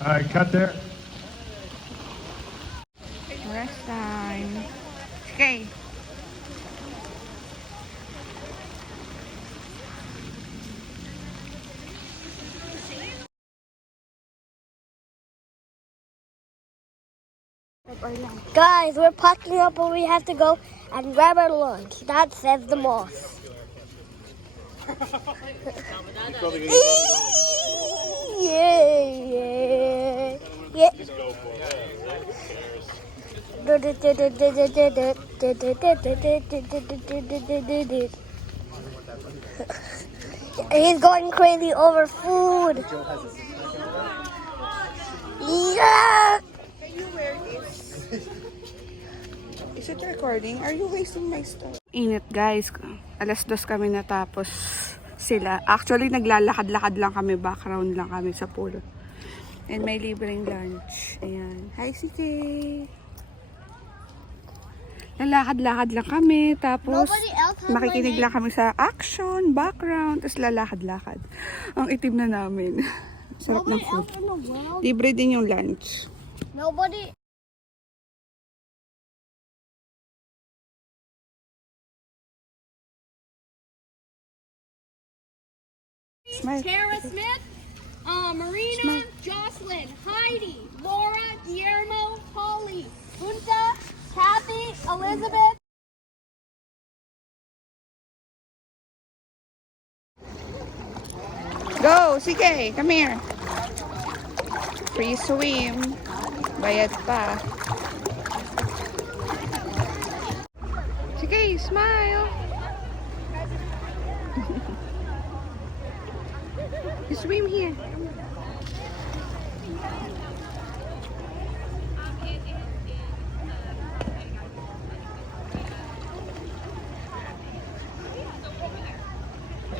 All right, cut there. Rest time. Okay. Guys, we're packing up and we have to go and grab our lunch. That says the most. Yeah. He's going crazy over food. Yeah. Is it recording? Are you wasting my stuff? Init guys. 2:00 kami natapos sila. Actually, naglalakad-lakad lang kami. Background lang kami sa pool. And may libreng lunch. Ayan. Hi, CK! Lalakad-lakad lang kami. Tapos, makikinig lang kami sa action, background. Tapos lalakad-lakad. Ang itim na namin. Sarap ng food. Libre din yung lunch. Nobody. Smile. Tara Smith, Marina, Jocelyn, Heidi, Laura, Guillermo, Holly, Bunta, Kathy, Elizabeth. Go, CK, come here. Free swim. Bayad pa. CK, smile. You swim here.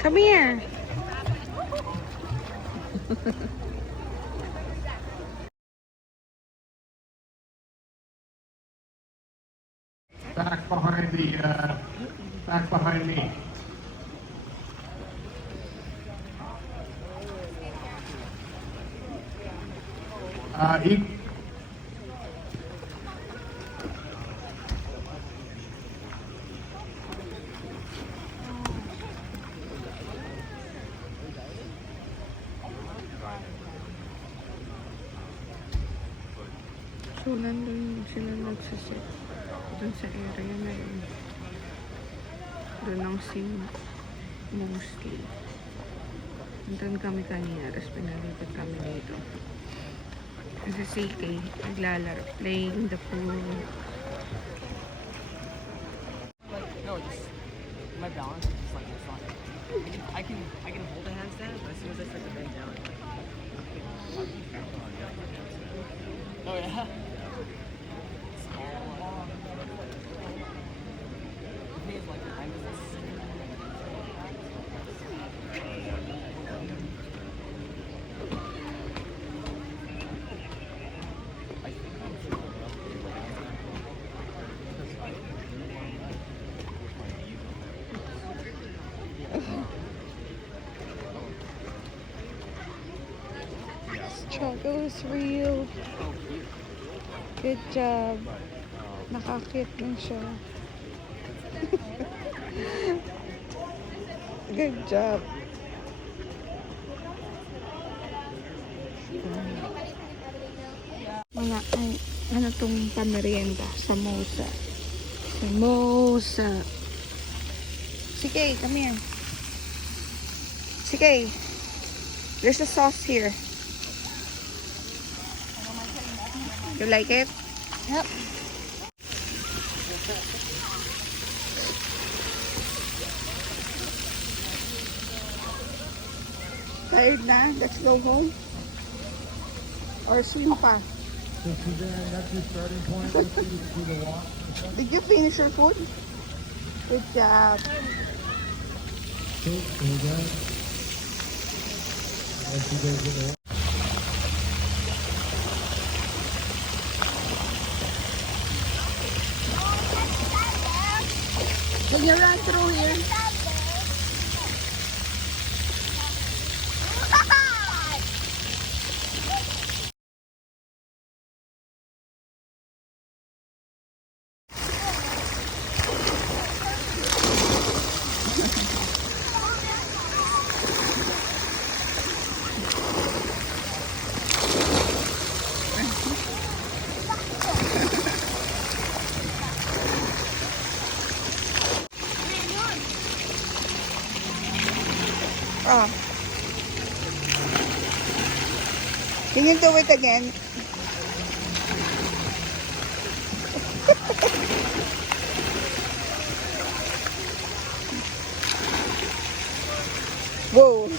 Come here. Back behind me. Eat. So, nandun sila nagsisit. Doon sa area na yun. Doon ang scene mostly. Doon kami kanina. Tapos pinalipat kami dito. Kasi si CK naglalaro. Playing the pool. No, just my balance is just like it's not. I can hold a handstand, but as soon as I start to bend down. Oh yeah. Struggle is real. Good job. Nakakit na siya. Good job. Mga, ano tong pamerienda? Samosa. Samosa. CK, come here. CK, there's a sauce here. You like it? Yep. Tired na? Let's go home? Or swim pa? So Suzanne, that's your starting point. Let's do the walk. Did you finish your food? Good job. Okay, Suzanne. As you guys get there. Can you run through here? ka. Can you do it again? Whoa.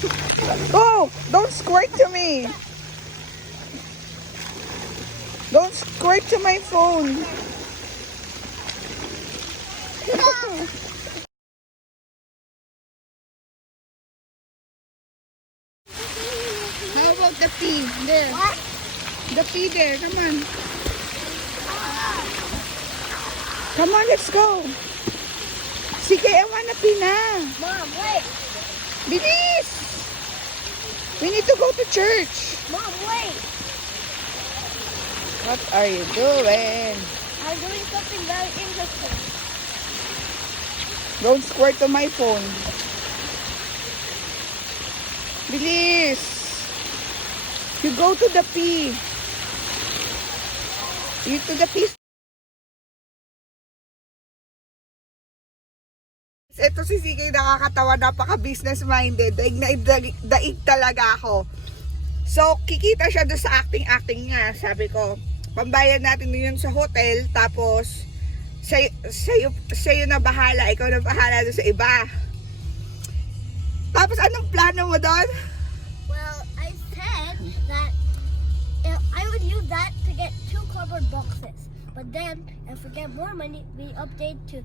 Oh, don't squirt to me. Don't squirt to my phone. How about the pee? There. What? The pee there. Come on. Come on, let's go. Sige, I wanna pee na. Mom, wait. Bilis! We need to go to church. Mom, wait. What are you doing? I'm doing something very interesting. Don't squirt to my phone. Bilis! You go to the pee. You to the pee. Ito si CK nakakatawa, napaka-business-minded. Daig talaga ako. So, kikita siya doon sa acting niya. Sabi ko, pambayad natin yun sa hotel, tapos sa'yo na bahala, ikaw na bahala doon sa iba. Tapos, anong plano mo doon? Well, I said that I would use that to get 2 cardboard boxes. But then, if we get more money, we update to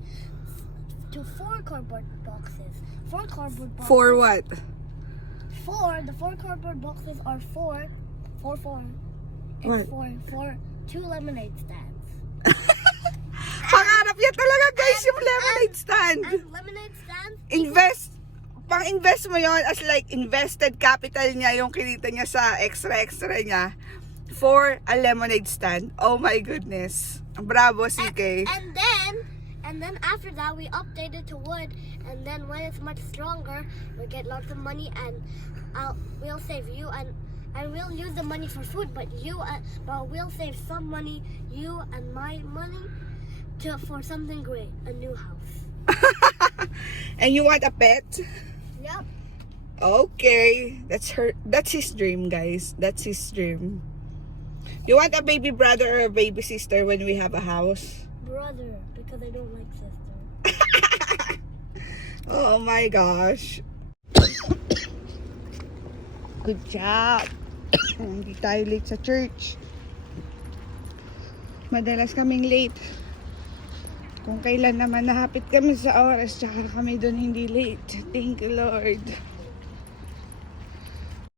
4 cardboard boxes. 4 cardboard boxes. For what? 4. The 4 cardboard boxes are 4. What? It's for 2 lemonade stands. Pangarap niya talaga, guys, yung lemonade stand. And lemonade stands. Pang-invest mo yon as like invested capital niya, yung kinita niya sa extra niya for a lemonade stand. Oh my goodness. Bravo, CK. And then after that we update it to wood, and then when it's much stronger we get lots of money, and we'll save you, and we'll use the money for food, but we'll save some money, you and my money, for something great, a new house. And you want a pet? Yep. Okay. That's his dream, guys. That's his dream. You want a baby brother or a baby sister when we have a house? Brother, because I don't like sister. Oh my gosh. Good job. Hindi tayo late sa church. Madalas kaming late. Kung kailan naman nahapit kami sa oras, tsaka kami doon hindi late. Thank you, Lord.